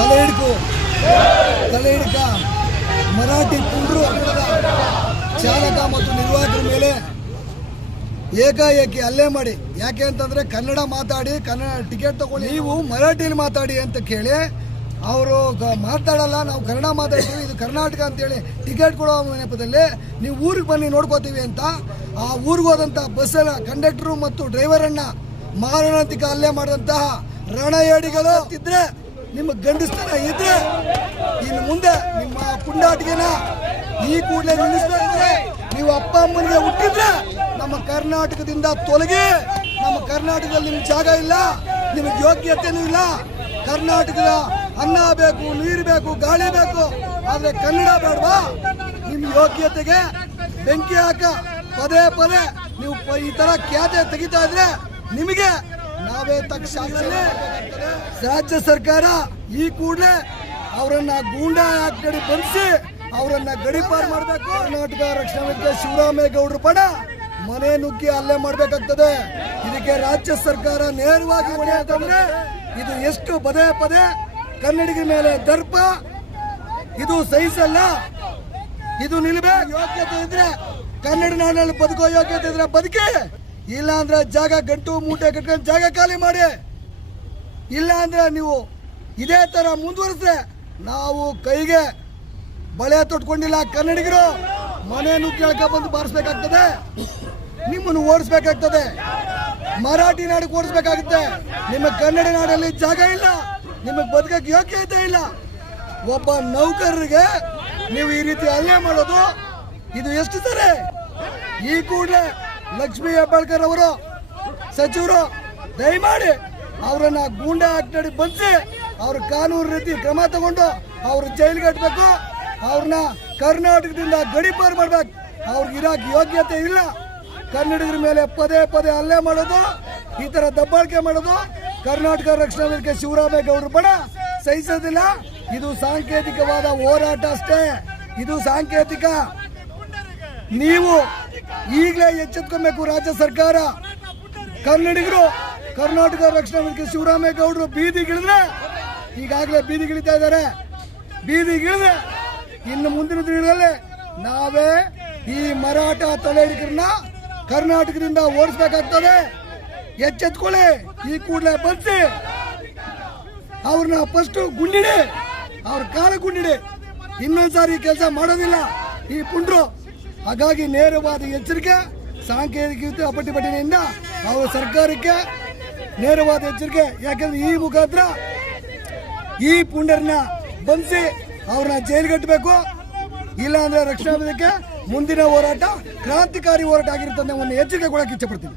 ತಲೆ ಹಿಡ್ಕು. ತಲೆ ಹಿಡ್ಕ. ಮರಾಠಿ ಕುಂಡ್ರು ಚಾಲಕ ಮತ್ತು ನಿರ್ವಾಹಕರ ಮೇಲೆ ಏಕಾಏಕಿ ಅಲ್ಲೇ ಮಾಡಿ. ಯಾಕೆ ಅಂತಂದ್ರೆ ಕನ್ನಡ ಮಾತಾಡಿ, ಕನ್ನಡ ಟಿಕೆಟ್ ತಗೊಳ್ಳಿ. ನೀವು ಮರಾಠಿಲಿ ಮಾತಾಡಿ ಅಂತ ಕೇಳಿ, ಅವರು ಮಾತಾಡಲ್ಲ, ನಾವು ಕನ್ನಡ ಮಾತಾಡ್ತೀವಿ, ಇದು ಕರ್ನಾಟಕ ಅಂತೇಳಿ ಟಿಕೆಟ್ ಕೊಡೋ ನೆಪದಲ್ಲಿ ನೀವು ಊರಿಗೆ ಬನ್ನಿ ನೋಡ್ಕೋತೀವಿ ಅಂತ, ಆ ಊರಿಗೆ ಹೋದಂಥ ಬಸ್ಸನ್ನು ಕಂಡಕ್ಟ್ರು ಮತ್ತು ಡ್ರೈವರನ್ನು ಮಾರಣಾಂತಿಕ ಅಲ್ಲೇ ಮಾಡಿದಂತಹ ರಣಯಡಿಗಳು ಇದ್ದರೆ ನಿಮ್ಮ ಗಂಡಸ್ತನ ಇದ್ರೆ ಇನ್ನು ಮುಂದೆ ನಿಮ್ಮ ಪುಂಡಾಟಿಗೆನ ಈ ಕೂಡಲೇ ನಿಲ್ಲಿಸ್ಬೇಕಂದ್ರೆ ನೀವು ಅಪ್ಪ ಅಮ್ಮನಿಗೆ ಹುಟ್ಟಿದ್ರೆ ನಮ್ಮ ಕರ್ನಾಟಕದಿಂದ ತೊಲಗಿ, ನಮ್ಮ ಕರ್ನಾಟಕದಲ್ಲಿ ನಿಮ್ಗೆ ಜಾಗ ಇಲ್ಲ, ನಿಮಗೆ ಯೋಗ್ಯತೆನೂ ಇಲ್ಲ. ಕರ್ನಾಟಕದ ಅನ್ನ ಬೇಕು, ನೀರು ಬೇಕು, ಗಾಳಿ ಬೇಕು, ಆದರೆ ಕನ್ನಡ ಬೇಡವಾ? ನಿಮ್ಮ ಯೋಗ್ಯತೆಗೆ ಬೆಂಕಿ ಹಾಕ, ಪದೇ ಪದೇ ನೀವು ಈ ಥರ ಖ್ಯಾತೆ ತೆಗಿತಾ ಇದ್ರೆ ನಿಮಗೆ ನಾವೇ ತಕ್ಷಣ ರಾಜ್ಯ ಸರ್ಕಾರ ಈ ಕೂಡಲೇ ಅವರನ್ನ ಗೂಂಡಾ ಕಡೆ ಬಂಧಿಸಿ ಅವರನ್ನ ಗಡಿಪಾರು ಮಾಡಬೇಕು. ಕರ್ನಾಟಕ ರಕ್ಷಣಾ ವೇದಿಕೆ ಶಿವರಾಮೇಗೌಡರು ಪಡ ಮನೆ ನುಗ್ಗಿ ಹಲ್ಲೆ ಮಾಡಬೇಕಾಗ್ತದೆ. ಇದಕ್ಕೆ ರಾಜ್ಯ ಸರ್ಕಾರ ನೇರವಾಗಿ ಹೊಣೆ ಹಾಕಂದ್ರೆ ಇದು ಎಷ್ಟು ಪದೇ ಪದೇ ಕನ್ನಡಿಗರ ಮೇಲೆ ದರ್ಪ. ಇದು ಸಹಿಸಲ್ಲ. ಇದು ನಿಲ್ಬೇಕು. ಯೋಗ್ಯತೆ ಇದ್ರೆ ಕನ್ನಡ ನಾಡಿನಲ್ಲಿ ಬದುಕೋ ಯೋಗ್ಯತೆ ಇದ್ರೆ ಬದುಕಿ. ಇಲ್ಲ ಅಂದ್ರೆ ಜಾಗ ಗಂಟು ಮೂಟೆ ಕಟ್ಕೊಂಡು ಜಾಗ ಖಾಲಿ ಮಾಡಿ. ಇಲ್ಲ ಅಂದ್ರೆ ನೀವು ಇದೇ ತರ ಮುಂದುವರಿಸಿದ್ರೆ ನಾವು ಕೈಗೆ ಬಳೆ ತೊಟ್ಕೊಂಡಿಲ್ಲ ಕನ್ನಡಿಗರು. ಮನೆ ಕೇಳ್ಕೊ ಬಂದು ಬಾರಿಸ್ಬೇಕಾಗ್ತದೆ. ನಿಮ್ಮನ್ನು ಓಡಿಸ್ಬೇಕಾಗ್ತದೆ. ಮರಾಠಿ ನಾಡಿಗೆ ಓಡಿಸ್ಬೇಕಾಗುತ್ತೆ. ನಿಮ್ಮ ಕನ್ನಡ ನಾಡಲ್ಲಿ ಜಾಗ ಇಲ್ಲ. ನಿಮಗೆ ಬದುಕಕ್ಕೆ ಯೋಗ್ಯತೆ ಇಲ್ಲ. ಒಬ್ಬ ನೌಕರರಿಗೆ ನೀವು ಈ ರೀತಿ ಹಲ್ಲೆ ಮಾಡೋದು ಇದು ಎಷ್ಟು ಸರಿ? ಈ ಕೂಡಲೇ ಲಕ್ಷ್ಮೀ ಹೆಬ್ಬಾಳ್ಕರ್ ಅವರು ಸಚಿವರು, ದಯಮಾಡಿ ಅವರನ್ನ ಗೂಂಡೆ ಹಾಕಿ ಬಂಧಿಸಿ ಅವ್ರ ಕಾನೂನು ರೀತಿ ಕ್ರಮ ತಗೊಂಡು ಅವ್ರ ಜೈಲಿಗೆ ಕಟ್ಟಬೇಕು ಅವ್ರನ್ನ ಕರ್ನಾಟಕದಿಂದ ಗಡಿಪಾರು ಮಾಡ್ಬೇಕು. ಅವ್ರಿಗೆ ಇರಾಕ್ ಯೋಗ್ಯತೆ ಇಲ್ಲ. ಕನ್ನಡಿಗರ ಮೇಲೆ ಪದೇ ಪದೇ ಹಲ್ಲೆ ಮಾಡೋದು, ಈ ಥರ ದಬ್ಬಾಳಿಕೆ ಮಾಡೋದು, ಕರ್ನಾಟಕ ರಕ್ಷಣಾ ವೇದಿಕೆ ಶಿವರಾಮೇಗೌಡರು ಬಡ ಸಹಿಸೋದಿಲ್ಲ. ಇದು ಸಾಂಕೇತಿಕವಾದ ಹೋರಾಟ ಅಷ್ಟೇ. ಇದು ಸಾಂಕೇತಿಕ. ನೀವು ಈಗಲೇ ಎಚ್ಚೆತ್ಕೊಬೇಕು ರಾಜ್ಯ ಸರ್ಕಾರ. ಕನ್ನಡಿಗರು ಕರ್ನಾಟಕ ರಕ್ಷಣಾ ವೇದಿಕೆ ಶಿವರಾಮೇಗೌಡರು ಬೀದಿಗಿಳಿದ್ರೆ ಈಗಾಗಲೇ ಬೀದಿಗಿಳಿತಾ ಇದ್ದಾರೆ. ಬೀದಿಗಿಳಿದ್ರೆ ಇನ್ನು ಮುಂದಿನ ದಿನಗಳಲ್ಲಿ ನಾವೇ ಈ ಮರಾಠ ತಲೆಹಿಡಿಕರನ್ನ ಕರ್ನಾಟಕದಿಂದ ಓಡಿಸ್ಬೇಕಾಗ್ತದೆ. ಎಚ್ಚೆತ್ಕೊಳ್ಳಿ, ಈ ಕೂಡಲೇ ಬಂಸಿ ಅವ್ರನ್ನ ಫಸ್ಟ್ ಗುಂಡಿಡಿ, ಅವ್ರ ಕಾಲ ಗುಂಡಿಡಿ. ಇನ್ನೊಂದ್ಸಾರಿ ಕೆಲಸ ಮಾಡೋದಿಲ್ಲ. ಈ ಪುಂಡ್ರು ಹಾಗಾಗಿ ನೇರವಾದ ಎಚ್ಚರಿಕೆ, ಸಾಂಕೇತಿಕ ಪಟ್ಟಿಪಟ್ಟಿನಿಂದ ಅವರ ಸರ್ಕಾರಕ್ಕೆ ನೇರವಾದ ಎಚ್ಚರಿಕೆ. ಯಾಕಂದ್ರೆ ಈ ಮುಖಾಂತರ ಈ ಪುಂಡರನ್ನ ಬಂಧಿಸಿ ಅವ್ರನ್ನ ಜೈಲಿಗಟ್ಟಬೇಕು ಇಲ್ಲ ಅಂದ್ರೆ ರಕ್ಷಣಾ ಮುಂದಿನ ಹೋರಾಟ, ಕ್ರಾಂತಿಕಾರಿ ಹೋರಾಟ ಆಗಿರುತ್ತೆ ಒಂದು ಎಚ್ಚರಿಕೆ ಕೊಡಕ್ಕೆ ಇಚ್ಛಪಡ್ತೀನಿ